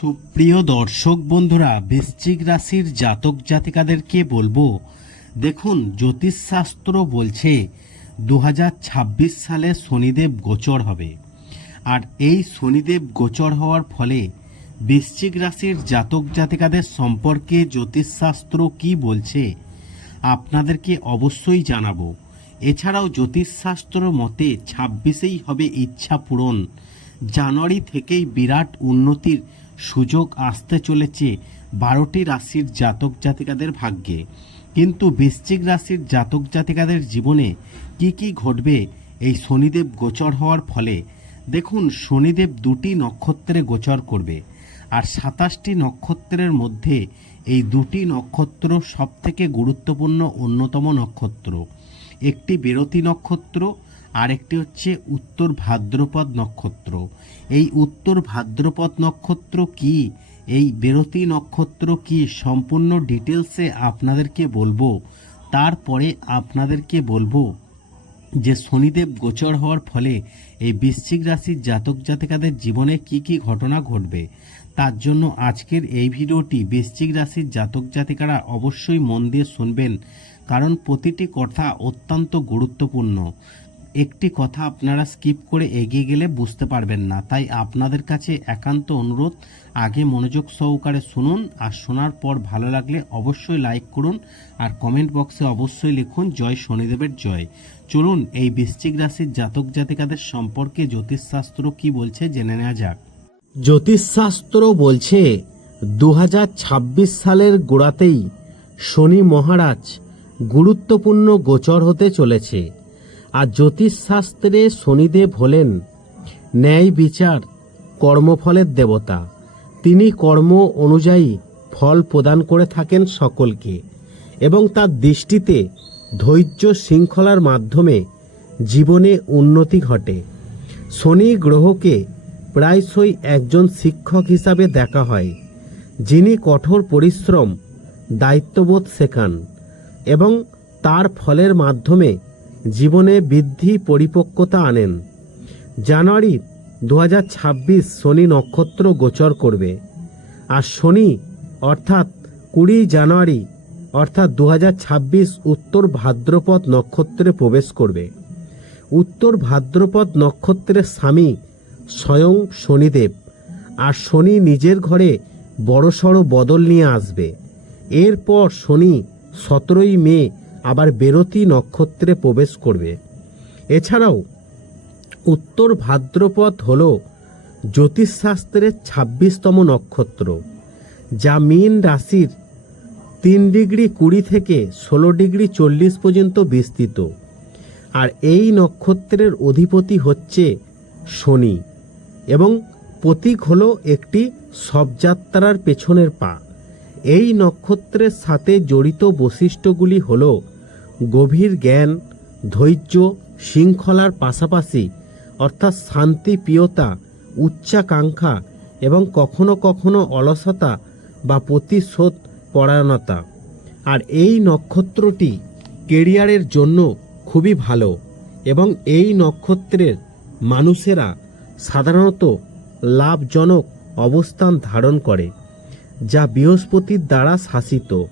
সুপ্রিয় দর্শক বন্ধুরা, বৃশ্চিক রাশির জাতক জাতিকাদেরকে বলব, দেখুন জ্যোতিষশাস্ত্র বলছে দু হাজার ছাব্বিশ সালে শনিদেব গোচর হবে। আর এই শনিদেব গোচর হওয়ার ফলে বৃশ্চিক রাশির জাতক জাতিকাদের সম্পর্কে জ্যোতিষশাস্ত্র কি বলছে, আপনাদেরকে অবশ্যই জানাব। এছাড়াও জ্যোতিষশাস্ত্র মতে ছাব্বিশেই হবে ইচ্ছা পূরণ। জানুয়ারি থেকেই বিরাট উন্নতির সুযোগ আসতে চলেছে বারোটি রাশির জাতক জাতিকাদের ভাগ্যে। কিন্তু বৃশ্চিক রাশির জাতক জাতিকাদের জীবনে কি কি ঘটবে এই শনিদেব গোচর হওয়ার ফলে? দেখুন, শনিদেব দুটি নক্ষত্রে গোচর করবে আর সাতাশটি নক্ষত্রের মধ্যে এই দুটি নক্ষত্র সবথেকে গুরুত্বপূর্ণ অন্যতম নক্ষত্র। একটি বিরতি নক্ষত্র আরেকটি হচ্ছে উত্তর ভাদ্রপদ নক্ষত্র। এই উত্তর ভাদ্রপদ নক্ষত্র কি? এই বেরতি নক্ষত্র কি? সম্পূর্ণ ডিটেলসে আপনাদেরকে বলব। তারপরে আপনাদেরকে বলব যে শনিদেব গোচর হওয়ার ফলে এই বৃশ্চিক রাশির জাতক জাতিকাদের জীবনে কি কি ঘটনা ঘটবে? তার জন্য আজকের এই ভিডিওটি বৃশ্চিক রাশির জাতক জাতিকারা অবশ্যই মন দিয়ে শুনবেন। কারণ প্রতিটি কথা অত্যন্ত গুরুত্বপূর্ণ। একটি কথা আপনারা স্কিপ করে এগিয়ে গেলে বুঝতে পারবেন না। তাই আপনাদের কাছে একান্ত অনুরোধ, আগে মনোযোগ সহকারে শুনুন আর শোনার পর ভালো লাগলে অবশ্যই লাইক করুন আর কমেন্ট বক্সে অবশ্যই লিখুন, জয় শনিদেবের জয়। চলুন এই বৃশ্চিক রাশির জাতক জাতিকাদের সম্পর্কে জ্যোতিষশাস্ত্র কি বলছে জেনে নেওয়া যাক। জ্যোতিষশাস্ত্র বলছে দু হাজার ছাব্বিশ সালের গোড়াতেই শনি মহারাজ গুরুত্বপূর্ণ গোচর হতে চলেছে। আর জ্যোতিষশাস্ত্রে শনিদেব হলেন ন্যায় বিচার, কর্মফলের দেবতা। তিনি কর্ম অনুযায়ী ফল প্রদান করে থাকেন সকলকে এবং তার দৃষ্টিতে ধৈর্য শৃঙ্খলার মাধ্যমে জীবনে উন্নতি ঘটে। শনি গ্রহকে প্রায়শই একজন শিক্ষক হিসাবে দেখা হয়, যিনি কঠোর পরিশ্রম, দায়িত্ববোধ শেখান এবং তার ফলের মাধ্যমে জীবনে বৃদ্ধি পরিপক্কতা আনেন। জানুয়ারি দু হাজার ছাব্বিশ শনি নক্ষত্র গোচর করবে। আর শনি, অর্থাৎ কুড়ি জানুয়ারি, অর্থাৎ দু হাজার ছাব্বিশ উত্তর ভাদ্রপদ নক্ষত্রে প্রবেশ করবে। উত্তর ভাদ্রপদ নক্ষত্রের স্বামী স্বয়ং শনিদেব। আর শনি নিজের ঘরে বড়সড় বদল নিয়ে আসবে। এরপর শনি সতেরোই মে আবার বেরতি নক্ষত্রে প্রবেশ করবে। এছাড়াও উত্তর ভাদ্রপদ হল জ্যোতিষশাস্ত্রের ছাব্বিশতম নক্ষত্র, যা মীন রাশির তিন ডিগ্রি কুড়ি থেকে ষোলো ডিগ্রি চল্লিশ পর্যন্ত বিস্তৃত। আর এই নক্ষত্রের অধিপতি হচ্ছে শনি এবং প্রতীক হলো একটি শবযাত্রার পেছনের পা। এই নক্ষত্রের সাথে জড়িত বৈশিষ্ট্যগুলি হল গভীর জ্ঞান, ধৈর্য, শৃঙ্খলার পাশাপাশি, অর্থাৎ শান্তিপ্রিয়তা, উচ্চাকাঙ্ক্ষা এবং কখনো কখনো অলসতা বা প্রতিশোধ পরায়ণতা। আর এই নক্ষত্রটি কেরিয়ারের জন্য খুবই ভালো এবং এই নক্ষত্রের মানুষেরা সাধারণত লাভজনক অবস্থান ধারণ করে। যা বৃহস্পতির দ্বারা শাসিত।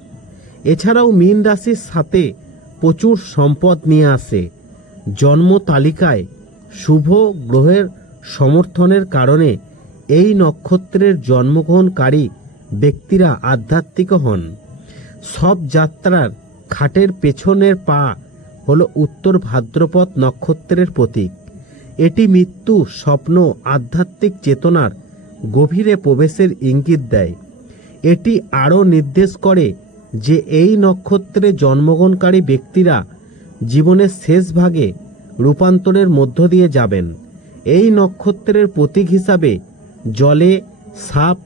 এছাড়াও মীন রাশির সাথে প্রচুর সম্পদ নিয়ে আসে। জন্ম তালিকায় শুভ গ্রহের সমর্থনের কারণে এই নক্ষত্রের জন্মগ্রহণকারী ব্যক্তিরা আধ্যাত্মিক হন। সব যাত্রার খাটের পেছনের পা হল উত্তর ভাদ্রপদ নক্ষত্রের প্রতীক। এটি মৃত্যু, স্বপ্ন, আধ্যাত্মিক চেতনার গভীরে প্রবেশের ইঙ্গিত দেয়। এটি আরও নির্দেশ করে যে এই নক্ষত্রে জন্মগ্রহণকারী ব্যক্তিরা জীবনের শেষ ভাগে রূপান্তরের মধ্য দিয়ে যাবেন। এই নক্ষত্রের প্রতীক হিসাবে জলে সাপ,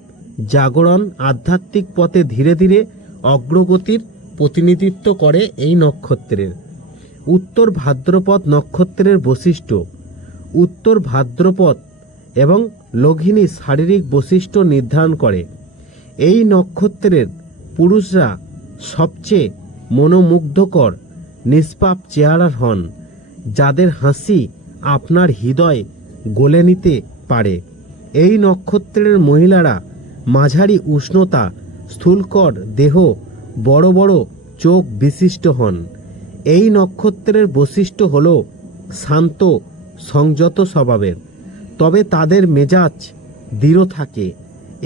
জাগরণ, আধ্যাত্মিক পথে ধীরে ধীরে অগ্রগতির প্রতিনিধিত্ব করে এই নক্ষত্রের। উত্তর ভাদ্রপদ নক্ষত্রের বৈশিষ্ট্য। উত্তর ভাদ্রপদ এবং লঘিনী শারীরিক বৈশিষ্ট্য নির্ধারণ করে। এই নক্ষত্রের পুরুষরা সবচেয়ে মনোমুগ্ধকর, নিষ্পাপ চেহারার হন, যাদের হাসি আপনার হৃদয় গলে নিতে পারে। এই নক্ষত্রের মহিলারা মাঝারি উষ্ণতা, স্থূলকর দেহ, বড় বড় চোখ বিশিষ্ট হন। এই নক্ষত্রের বৈশিষ্ট্য হল শান্ত, সংযত স্বভাবের, তবে তাদের মেজাজ দৃঢ় থাকে।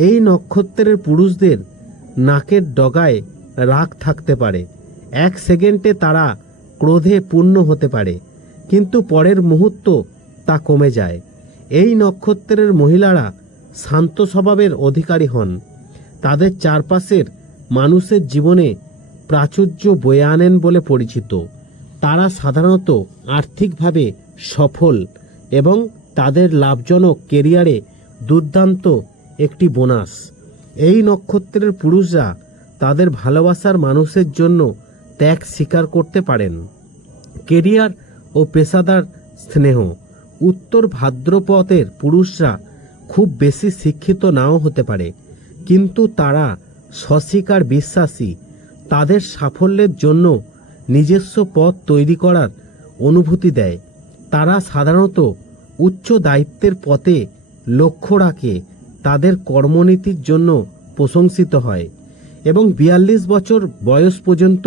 এই নক্ষত্রের পুরুষদের নাকের ডগায় রাগ থাকতে পারে। এক সেকেন্ডে তারা ক্রোধে পূর্ণ হতে পারে, কিন্তু পরের মুহূর্ত তা কমে যায়। এই নক্ষত্রের মহিলারা শান্ত স্বভাবের অধিকারী হন। তাদের চারপাশের মানুষের জীবনে প্রাচুর্য বয়ে আনেন বলে পরিচিত। তারা সাধারণত আর্থিকভাবে সফল এবং তাদের লাভজনক কেরিয়ারে দুর্দান্ত একটি বোনাস। এই নক্ষত্রের পুরুষরা তাদের ভালোবাসার মানুষের জন্য ত্যাগ স্বীকার করতে পারেন। কেরিয়ার ও পেশাদার স্নেহ। উত্তর ভাদ্রপথের পুরুষরা খুব বেশি শিক্ষিত নাও হতে পারে, কিন্তু তারা স্বস্বীকার বিশ্বাসী। তাদের সাফল্যের জন্য নিজস্ব পথ তৈরি করার অনুভূতি দেয়। তারা সাধারণত উচ্চ দায়িত্বের পথে লক্ষ্য রাখে তাদের কর্মনীতির জন্য প্রশংসিত হয় এবং বিয়াল্লিশ বছর বয়স পর্যন্ত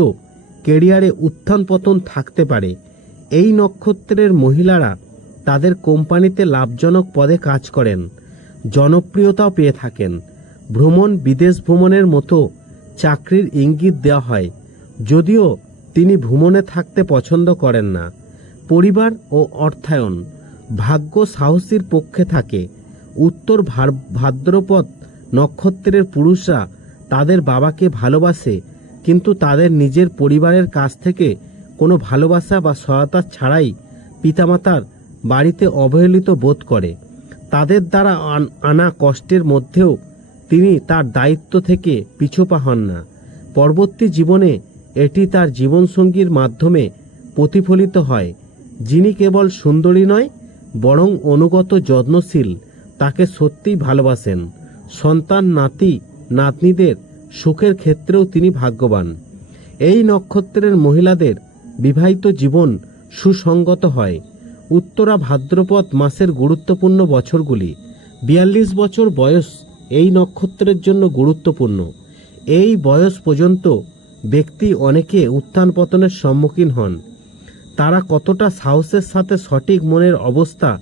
কেরিয়ারে উত্থান পতন থাকতে পারে। এই নক্ষত্রের মহিলারা তাদের কোম্পানিতে লাভজনক পদে কাজ করেন, জনপ্রিয়তাও পেয়ে থাকেন। ভ্রমণ বিদেশ ভ্রমণের মতো চাকরির ইঙ্গিত দেওয়া হয়, যদিও তিনি ভ্রমণে থাকতে পছন্দ করেন না। পরিবার ও অর্থায়ন ভাগ্য সাহসীর পক্ষে থাকে উত্তর ভাদ্রপদ নক্ষত্রের পুরুষরা তাদের বাবাকে ভালোবাসে, কিন্তু তাদের নিজের পরিবারের কাছ থেকে কোনো ভালোবাসা বা সহায়তা ছাড়াই পিতামাতার বাড়িতে অবহেলিত বোধ করে। তাদের দ্বারা আন- আনা কষ্টের মধ্যেও তিনি তার দায়িত্ব থেকে পিছুপা হন না। পরবর্তী জীবনে এটি তার জীবনসঙ্গীর মাধ্যমে প্রতিফলিত হয়, যিনি কেবল সুন্দরী নয়, বরং অনুগত যত্নশীল। তাকে সত্যিই ভালোবাসেন। সন্তান, নাতি, নাতনিদের সুখের ক্ষেত্রেও তিনি ভাগ্যবান। এই নক্ষত্রের মহিলাদের বিবাহিত জীবন সুসঙ্গত হয়। উত্তরা ভাদ্রপদ মাসের গুরুত্বপূর্ণ বছরগুলি। বিয়াল্লিশ বছর বয়স এই নক্ষত্রের জন্য গুরুত্বপূর্ণ। এই বয়স পর্যন্ত ব্যক্তি অনেকে উত্থান পতনের সম্মুখীন হন। তারা কতটা সাহসের সাথে সঠিক মনের অবস্থা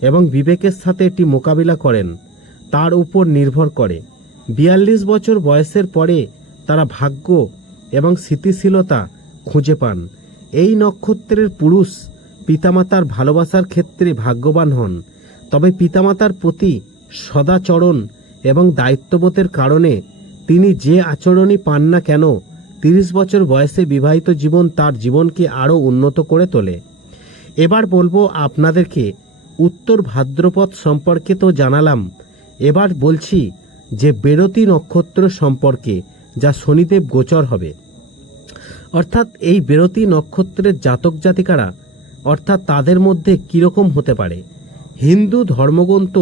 এবং বিবেকের সাথে এটি মোকাবিলা করেন। তার উপর নির্ভর করে। বিয়াল্লিশ বছর বয়সের পরে তারা ভাগ্য এবং স্থিতিশীলতা খুঁজে পান। এই নক্ষত্রের পুরুষ পিতামাতার ভালোবাসার ক্ষেত্রে ভাগ্যবান হন। তবে পিতামাতার প্রতি সদাচরণ এবং দায়িত্ববোধের কারণে তিনি যে আচরণই পান না কেন, তিরিশ বছর বয়সে বিবাহিত জীবন তার জীবনকে আরও উন্নত করে তোলে। এবার বলব আপনাদেরকে উত্তর ভাদ্রপদ সম্পর্কে তো জানালাম। এবার বলছি যে বেরতি নক্ষত্র সম্পর্কে, যা শনিদেব গোচর হবে। অর্থাৎ এই বেরতি নক্ষত্রের জাতক জাতিকারা, অর্থাৎ তাদের মধ্যে কীরকম হতে পারে? হিন্দু ধর্মগ্রন্থ,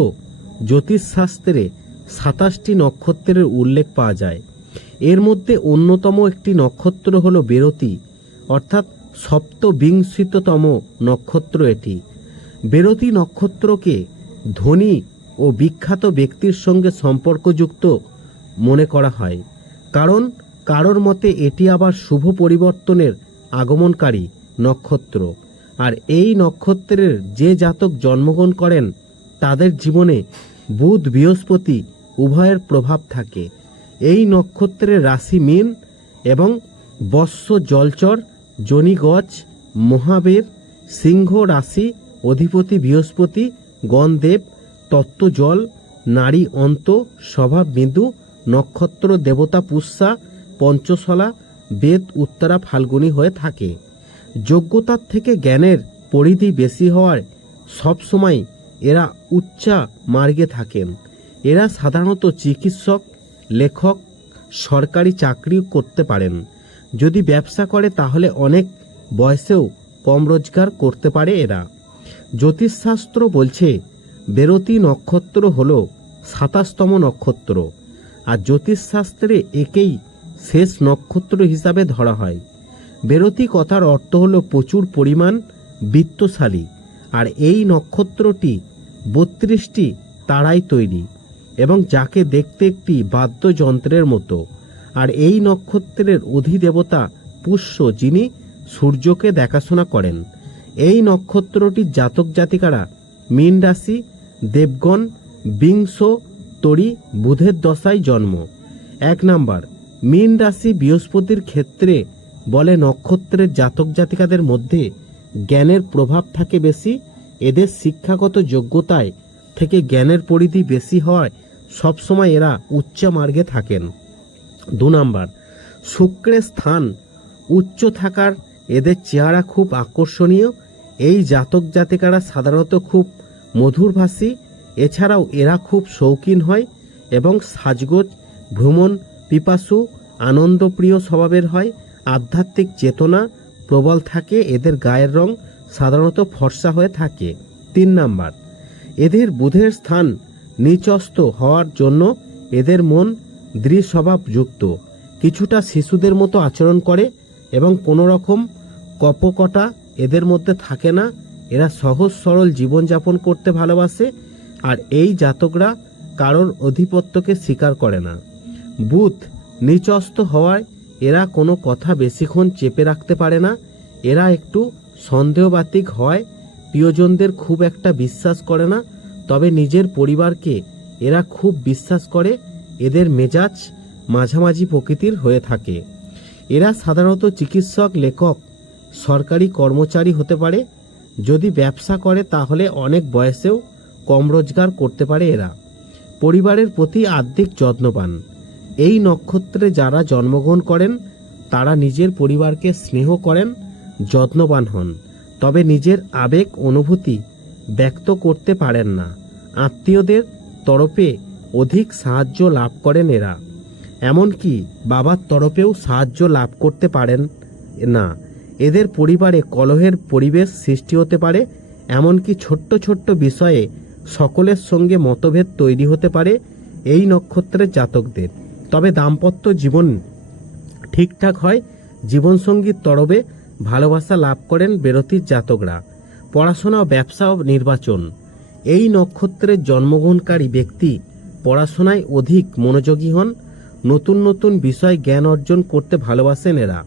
জ্যোতিষশাস্ত্রে সাতাশটি নক্ষত্রের উল্লেখ পাওয়া যায়। এর মধ্যে অন্যতম একটি নক্ষত্র হল বেরতি, অর্থাৎ সপ্তবিংশিততম নক্ষত্র এটি। বেরতি নক্ষত্রকে ধনী ও বিখ্যাত ব্যক্তির সঙ্গে সম্পর্কযুক্ত মনে করা হয়, কারণ কারোর মতে এটি আবার শুভ পরিবর্তনের আগমনকারী নক্ষত্র। আর এই নক্ষত্রের যে জাতক জন্মগ্রহণ করেন, তাদের জীবনে বুধ, বৃহস্পতি উভয়ের প্রভাব থাকে। এই নক্ষত্রের রাশি মীন এবং বৎস জলচর জনিগজ মহাবীর, সিংহ রাশি অধিপতি বৃহস্পতি, গণদেব, তত্ত্বজল, নারী অন্ত স্বভাব বিন্দু নক্ষত্র, দেবতা পুষ্যা, পঞ্চশলা, বেদ, উত্তরা, ফাল্গুনী হয়ে থাকে। যোগ্যতার থেকে জ্ঞানের পরিধি বেশি হওয়ার সবসময় এরা উচ্চা মার্গে থাকেন। এরা সাধারণত চিকিৎসক, লেখক, সরকারি চাকরিও করতে পারেন। যদি ব্যবসা করে তাহলে অনেক বয়সেও কম রোজগার করতে পারে এরা। জ্যোতিষশাস্ত্র বলছে, বেরতি নক্ষত্র হল সাতাশতম নক্ষত্র, আর জ্যোতিষশাস্ত্রে একেই শেষ নক্ষত্র হিসাবে ধরা হয়। বেরতি কথার অর্থ হলো প্রচুর পরিমাণ বৃত্তশালী, আর এই নক্ষত্রটি বত্রিশটি তারাই তৈরি এবং যাকে দেখতে একটি বাদ্যযন্ত্রের মতো, আর এই নক্ষত্রের অধিদেবতা পুষ্য যিনি সূর্যকে দেখাশোনা করেন। এই নক্ষত্রটির জাতক জাতিকারা, মীন রাশি, দেবগণ, বিংশ, তরি, বুধের দশায় জন্ম। এক নাম্বার, মীন রাশি বৃহস্পতির ক্ষেত্রে বলে নক্ষত্রের জাতক জাতিকাদের মধ্যে জ্ঞানের প্রভাব থাকে বেশি, এদের শিক্ষাগত যোগ্যতায় থেকে জ্ঞানের পরিধি বেশি হওয়ায় সবসময় এরা উচ্চ মার্গে থাকেন। দু নাম্বার, শুক্রের স্থান উচ্চ থাকার এদের চেহারা খুব আকর্ষণীয় এই জাতক জাতিকারা সাধারণত খুব মধুরভাষী, এছাড়াও এরা খুব শৌখিন হয় এবং সাজগোজ, ভ্রমণ, পিপাসু, আনন্দপ্রিয় স্বভাবের হয়, আধ্যাত্মিক চেতনা প্রবল থাকে, এদের গায়ের রং সাধারণত ফর্সা হয়ে থাকে। তিন নাম্বার, এদের বুধের স্থান নিচস্ত হওয়ার জন্য এদের মন দৃঢ় স্বভাবযুক্ত কিছুটা শিশুদের মতো আচরণ করে এবং কোনো রকম কপকটা এদের মধ্যে থাকে না। এরা সহজ সরল জীবনযাপন করতে ভালোবাসে আর এই জাতকরা কারোর অধিপত্যকে স্বীকার করে না। বুথ নিচস্ত হওয়ায় এরা কোনো কথা বেশিক্ষণ চেপে রাখতে পারে না। এরা একটু সন্দেহবাতিক হয়, প্রিয়জনদের খুব একটা বিশ্বাস করে না, তবে নিজের পরিবারকে এরা খুব বিশ্বাস করে, এদের মেজাজ মাঝামাঝি প্রকৃতির হয়ে থাকে। এরা সাধারণত চিকিৎসক, লেখক সরকারি কর্মচারী হতে পারে। যদি ব্যবসা করে, তাহলে অনেক বয়সেও কম রোজগার করতে পারে এরা। পরিবারের প্রতি আর্থিক যত্নবান। এই নক্ষত্রে যারা জন্মগ্রহণ করেন, তারা নিজের পরিবারকে স্নেহ করেন, যত্নবান হন। তবে নিজের আবেগ, অনুভূতি ব্যক্ত করতে পারেন না। আত্মীয়দের তরফে অধিক সাহায্য লাভ করেন এরা। এমনকি বাবার তরফেও সাহায্য লাভ করতে পারেন না। এদের পরিবারে কলহের পরিবেশ সৃষ্টি হতে পারে, এমনকি ছোট্ট ছোট্ট বিষয়ে সকলের সঙ্গে মতভেদ তৈরি হতে পারে এই নক্ষত্রের জাতকদের। তবে দাম্পত্য জীবন ঠিকঠাক হয়, জীবনসঙ্গীর তরবে ভালোবাসা লাভ করেন বেরতির জাতকরা। পড়াশোনা, ব্যবসা ও নির্বাচন। এই নক্ষত্রের জন্মগ্রহণকারী ব্যক্তি পড়াশোনায় অধিক মনোযোগী হন, নতুন নতুন বিষয় জ্ঞান অর্জন করতে ভালোবাসেন এরা।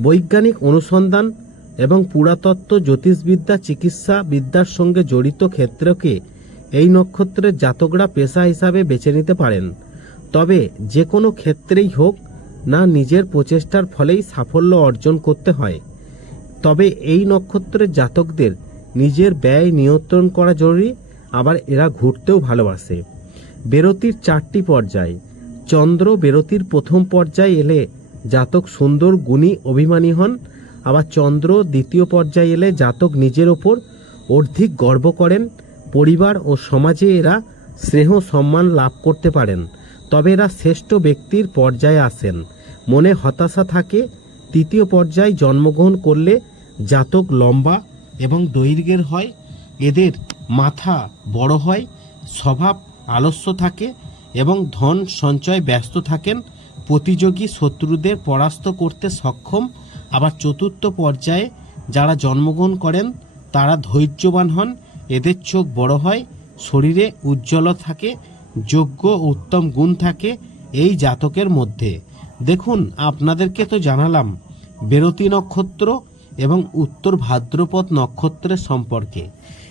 বৈজ্ঞানিক অনুসন্ধান এবং পুরাতত্ত্ব জ্যোতিষবিদ্যা চিকিৎসা বিদ্যার সঙ্গে জড়িত ক্ষেত্রকে এই নক্ষত্রের জাতকরা পেশা হিসাবে বেছে নিতে পারেন। তবে যে কোনো ক্ষেত্রেই হোক না নিজের প্রচেষ্টার ফলেই সাফল্য অর্জন করতে হয়। তবে এই নক্ষত্রের জাতকদের নিজের ব্যয় নিয়ন্ত্রণ করা জরুরি, আবার এরা ঘুরতেও ভালোবাসে। বেরতির চারটি পর্যায়। চন্দ্র বেরতির প্রথম পর্যায়ে এলে জাতক সুন্দর গুণী অভিমানী হন, আবার চন্দ্র দ্বিতীয় পর্যায়ে এলে জাতক নিজের ওপর অর্ধিক গর্ব করেন, পরিবার ও সমাজে এরা স্নেহ সম্মান লাভ করতে পারেন, তবে এরা শ্রেষ্ঠ ব্যক্তির পর্যায়ে আসেন। মনে হতাশা থাকে, তৃতীয় পর্যায়ে জন্মগ্রহণ করলে জাতক লম্বা এবং দৈর্ঘ্যের হয়, এদের মাথা বড় হয়, স্বভাব আলস্য থাকে এবং ধন সঞ্চয় ব্যস্ত থাকেন প্রতিযোগী শত্রুদের পরাস্ত করতে সক্ষম। আবার চতুর্থ পর্যায়ে যারা জন্মগ্রহণ করেন, তারা ধৈর্যবান হন। এদের চোখ বড় হয়, শরীরে উজ্জ্বল থাকে, যোগ্য উত্তম গুণ থাকে এই জাতকের মধ্যে। দেখুন, আপনাদেরকে তো জানালাম, বেরতি নক্ষত্র এবং উত্তর ভাদ্রপদ নক্ষত্রের সম্পর্কে।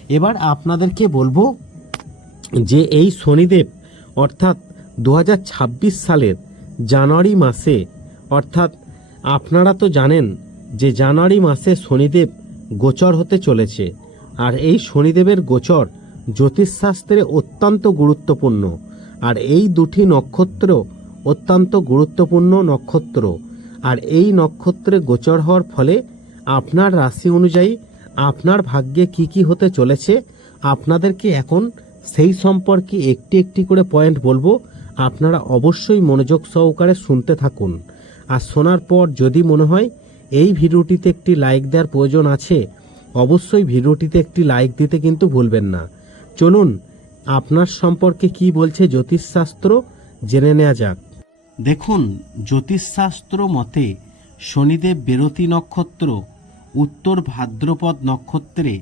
এবার আপনাদেরকে বলব যে এই শনিদেব, অর্থাৎ দু হাজার ছাব্বিশ সালের জানুয়ারি মাসে, অর্থাৎ আপনারা তো জানেন যে জানুয়ারি মাসে শনিদেব গোচর হতে চলেছে, আর এই শনিদেবের গোচর জ্যোতিষশাস্ত্রে অত্যন্ত গুরুত্বপূর্ণ, আর এই দুটি নক্ষত্র অত্যন্ত গুরুত্বপূর্ণ নক্ষত্র, আর এই নক্ষত্রে গোচর হওয়ার ফলে আপনার রাশি অনুযায়ী আপনার ভাগ্যে কি কি হতে চলেছে, আপনাদেরকে এখন সেই সম্পর্কে একটি একটি করে পয়েন্ট বলব। আপনারা অবশ্যই মনোযোগ সহকারে শুনতে থাকুন। আর শোনার পর যদি মনে হয় এই ভিডিওটিতে একটি লাইক দেওয়ার প্রয়োজন আছে, অবশ্যই ভিডিওটিতে একটি লাইক দিতে কিন্তু ভুলবেন না। চলুন, আপনার সম্পর্কে কি বলছে জ্যোতিষশাস্ত্র জেনে নেওয়া যাক। দেখুন, জ্যোতিষশাস্ত্র মতে শনিদেব বেরতি নক্ষত্র, উত্তর ভাদ্রপদ নক্ষত্রে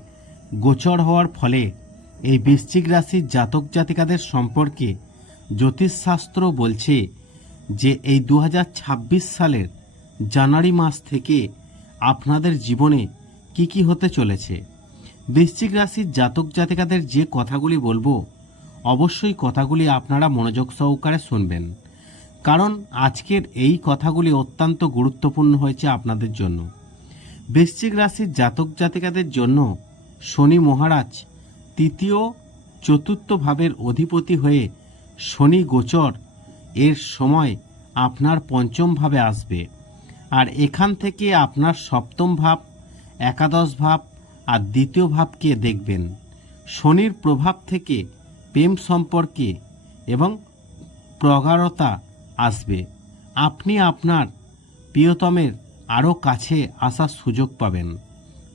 গোচর হওয়ার ফলে এই বৃশ্চিক রাশির জাতক জাতিকাদের সম্পর্কে জ্যোতিষশাস্ত্র বলছে যে এই দু হাজার ছাব্বিশ সালের জানুয়ারি মাস থেকে আপনাদের জীবনে কি কি হতে চলেছে। বৃশ্চিক রাশির জাতক জাতিকাদের যে কথাগুলি বলব, অবশ্যই কথাগুলি আপনারা মনোযোগ সহকারে শুনবেন। কারণ আজকের এই কথাগুলি অত্যন্ত গুরুত্বপূর্ণ হয়েছে আপনাদের জন্য। বৃশ্চিক রাশির জাতক জাতিকাদের জন্য শনি মহারাজ তৃতীয়, চতুর্থ ভাবের অধিপতি হয়ে শনি গোচর, এর সময় আপনার পঞ্চম ভাবে আসবে। আর এখান থেকে আপনার সপ্তম ভাব, একাদশ ভাব আর দ্বিতীয় ভাবকে দেখবেন। শনির প্রভাব থেকে প্রেম সম্পর্কে এবং প্রগাঢ়তা আসবে। আপনি আপনার প্রিয়তমের আরও কাছে আসার সুযোগ পাবেন।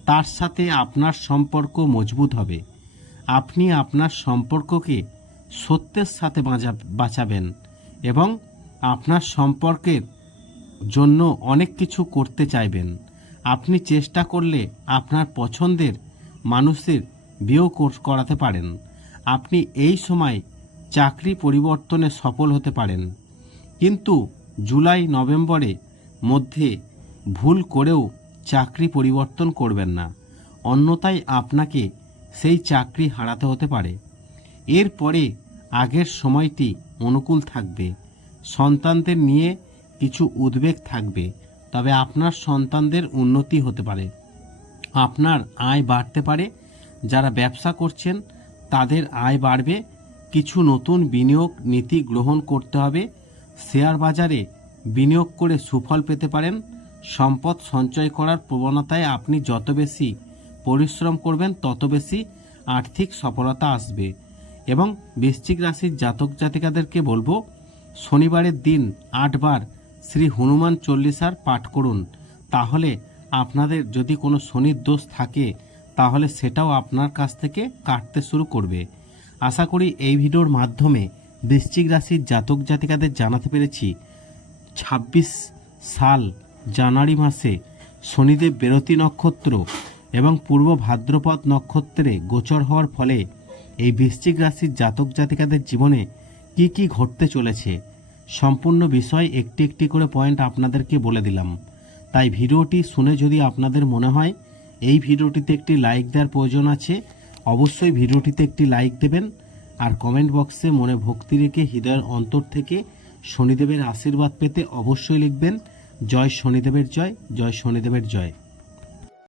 তার সাথে আপনার সম্পর্ক মজবুত হবে। আপনি আপনার সম্পর্ককে সত্যের সাথে বাঁচা- বাঁচাবেন এবং আপনার সম্পর্কের জন্য অনেক কিছু করতে চাইবেন। আপনি চেষ্টা করলে আপনার পছন্দের মানুষের বিয়েও কর- করাতে পারেন। আপনি এই সময় চাকরি পরিবর্তনে সফল হতে পারেন। কিন্তু জুলাই, নভেম্বরে মধ্যে ভুল করেও চাকরি পরিবর্তন করবেন না। অন্যথায় আপনাকে সেই চাকরি হারাতে হতে পারে। এরপরে আগের সময়টি অনুকূল থাকবে। সন্তানদের নিয়ে কিছু উদ্বেগ থাকবে, তবে আপনার সন্তানদের উন্নতি হতে পারে। আপনার আয় বাড়তে পারে, যারা ব্যবসা করছেন, তাদের আয় বাড়বে, কিছু নতুন বিনিয়োগ নীতি গ্রহণ করতে হবে, শেয়ার বাজারে বিনিয়োগ করে সুফল পেতে পারেন, সম্পদ সঞ্চয় করার প্রবণতায় আপনি যত বেশি পরিশ্রম করবেন, তত বেশি আর্থিক সফলতা আসবে। এবং বৃশ্চিক রাশির জাতক জাতিকাদেরকে বলব, শনিবারের দিন আটবার শ্রী হনুমান চল্লিশার পাঠ করুন। তাহলে আপনাদের যদি কোনো শনির দোষ থাকে, তাহলে সেটাও আপনার কাছ থেকে কাটতে শুরু করবে। আশা করি এই ভিডিওর মাধ্যমে বৃশ্চিক রাশির জাতক জাতিকাদের জানাতে পেরেছি। ছাব্বিশ সাল জানুয়ারি মাসে শনিদেব বেরতি নক্ষত্র এবং পূর্ব ভাদ্রপদ নক্ষত্রে গোচর হওয়ার ফলে এই বৃশ্চিক রাশির জাতক জাতিকাদের জীবনে কি কি ঘটতে চলেছে? সম্পূর্ণ বিষয় একটি একটি করে পয়েন্ট আপনাদেরকে বলে দিলাম। তাই ভিডিওটি শুনে যদি আপনাদের মনে হয় এই ভিডিওটিতে একটি লাইক দেওয়ার প্রয়োজন আছে, অবশ্যই ভিডিওটিতে একটি লাইক দেবেন আর কমেন্ট বক্সে মনে ভক্তি রেখে হৃদয়ের অন্তর থেকে শনিদেবের আশীর্বাদ পেতে অবশ্যই লিখবেন, জয় শনিদেবের জয় জয় শনিদেবের জয়।